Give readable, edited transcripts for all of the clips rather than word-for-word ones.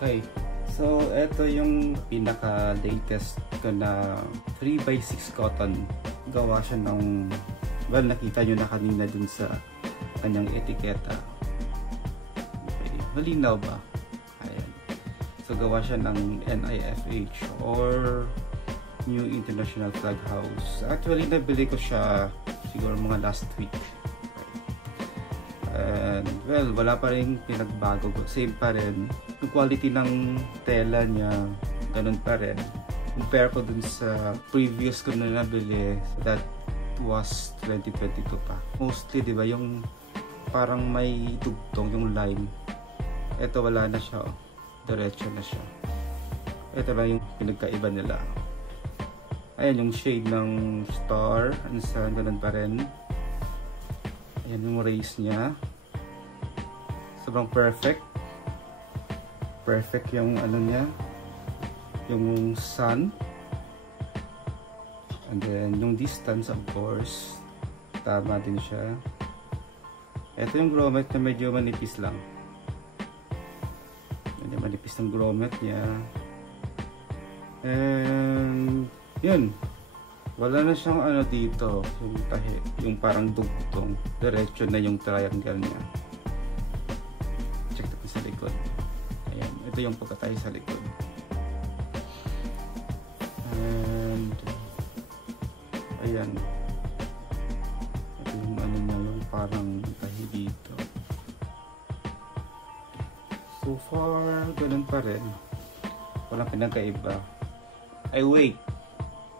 Okay, so ito yung pinaka-latest ko na 3x6 cotton. Gawa siya ng, well, nakita nyo na kanina dun sa kanyang etiketa. Okay, malinaw ba? Ayan. So gawa siya ng NIFH or New International Flag House. Actually, nabili ko siya siguro mga last week. And well, wala pa rin pinagbago. Same pa rin. Yung quality ng tela niya, ganun pa rin. Compare ko dun sa previous ko na nabili. So that was 2022 pa. Mostly, di ba, yung parang may tugtong yung line. Ito wala na siya. Oh. Diretso na siya. Ito lang yung pinagkaiba nila. Ayan yung shade ng star. Ano sa ganun pa rin. Ayan yung race niya. Sobrang perfect. Perfect yung ano niya. Yung sun. And then yung distance, of course. Tama din siya. Ito yung grommet na medyo manipis lang. Medyo manipis ng grommet niya. And yun. Wala na siyang ano dito, yung tahi, yung parang dugtong. Diretso na yung triangle niya. Check natin sa likod. Ayan, ito yung pagkatahi sa likod. And ayan. Ito yung ano niya, yung parang tahi dito. So far, ganun pa rin. Walang pinagkaiba. Ay wait!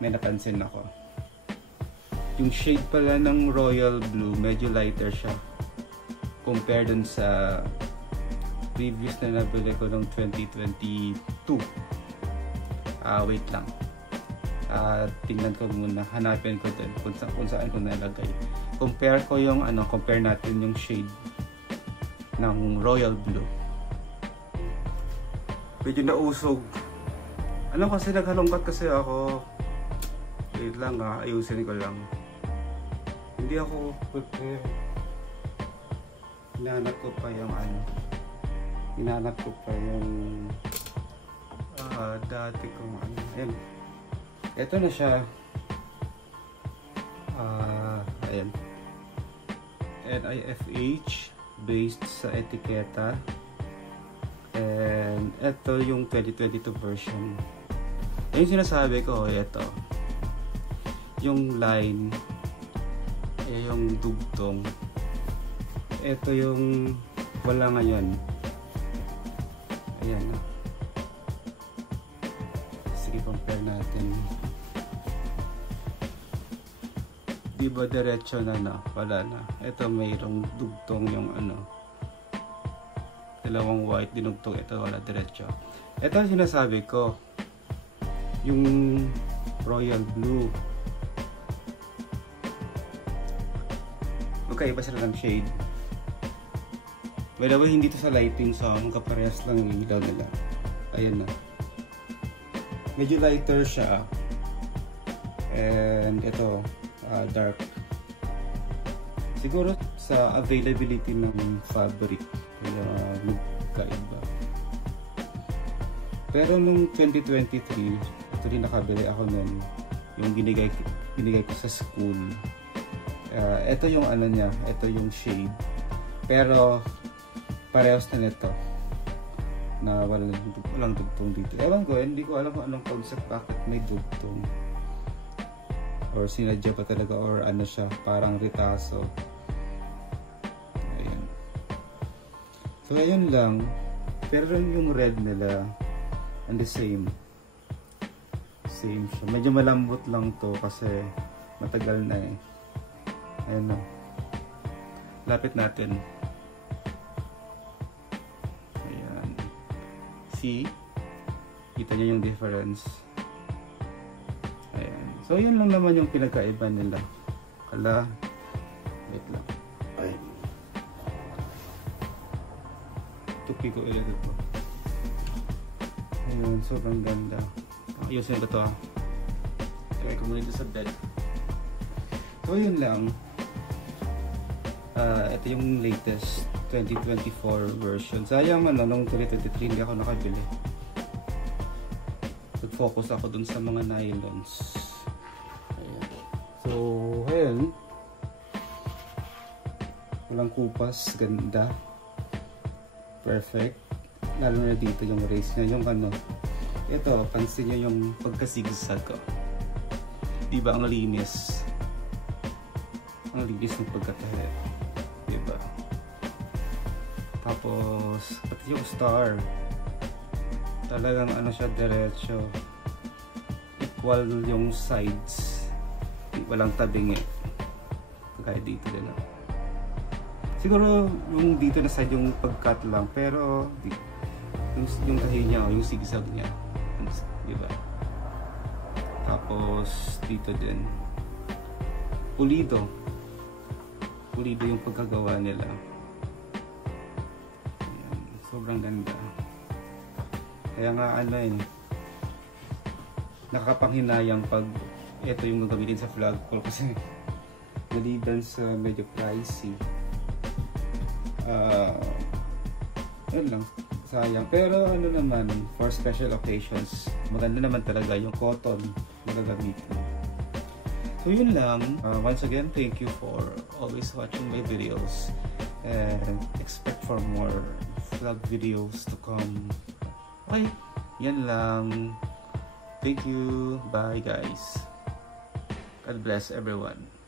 May napansin ako. Yung shade pala ng royal blue, medyo lighter siya. Compare dun sa previous na nabili ko ng 2022. Wait lang. Tingnan ko muna. Hanapin ko din kung saan ko nalagay. Compare ko yung ano, compare natin yung shade ng royal blue. Medyo nausog. Ano kasi naghalongkat kasi ako. Wait lang ayusin ko lang. Hindi ako prepare. Hinahanap ko pa yung ano. Hinahanap ko pa yung dati kong ano. Ayan. Ito na siya. Ayan. NIFH based sa etiketa. And ito yung 2022 version. Yung sinasabi ko, ito. Yung line, yung dugtong. Ito yung wala ngayon. Ayan. Sige, compare natin. Diba diretso na na? Wala na. Ito mayroong dugtong yung ano. Dalawang white dinugtong. Ito wala diretso. Ito ang sinasabi ko. Yung royal blue. Magkaiba sila ng shade. By the way, hindi to sa lighting, so magkaparehas lang yung ilaw nila. Ayan na. Medyo lighter siya. And ito, dark. Siguro sa availability ng fabric, kaya magkaiba. Pero nung 2023, ito rin nakabili ako nun. Yung binigay ko sa school. Ito yung ano niya, ito yung shade. Pero parehas na nito. Na walang dugtong dito. Ewan ko, hindi ko alam kung anong concept, bakit may dugtong. Or sinadya pa talaga, or ano siya, parang ritaso. Ayan. So ayun lang. Pero yung red nila, and the same. Same siya. Medyo malambot lang to kasi matagal na eh. Ayan na. Lapit natin. Ayan. See? Kita niyo yung difference. Ayan. So, yun lang naman yung pinagkaiba nila. Kala. Wait lang. Ayan. Tupi ko ulit ito. Ayan. Sobrang ganda. Ayusin ko ito. Try ko muna ito sa bed. So, yun lang. ito yung latest 2024 version. Sayang nung 2023 hindi ako nakabili. Nag-focus ako dun sa mga nylons. Ayan. So, ayan. Walang kupas, ganda. Perfect. Lalo na dito yung race niya, yung ito, pansin nyo yung pagkasigsag ko. Diba ang linis? Ang linis ng pagkatahe. Diba? Tapos, pati yung star. Talagang siya, diretso. Equal yung sides. Walang tabing kaya dito din. Siguro yung dito na side yung pag-cut lang. Pero, yung tahi niya, yung zigzag niya. Diba? Tapos, dito din. Pulido. Pulido yung pagkagawa nila. Ayan, sobrang ganda. Kaya nga nakakapanghinayang pag ito yung gagamitin sa flagpole kasi maliban sa medyo pricey. Yun lang, sayang. Pero naman, for special occasions, maganda naman talaga yung cotton na gagamitin. So yun lang. Once again, thank you for always watching my videos and expect for more vlog videos to come. Okay, yan lang. Thank you. Bye guys. God bless everyone.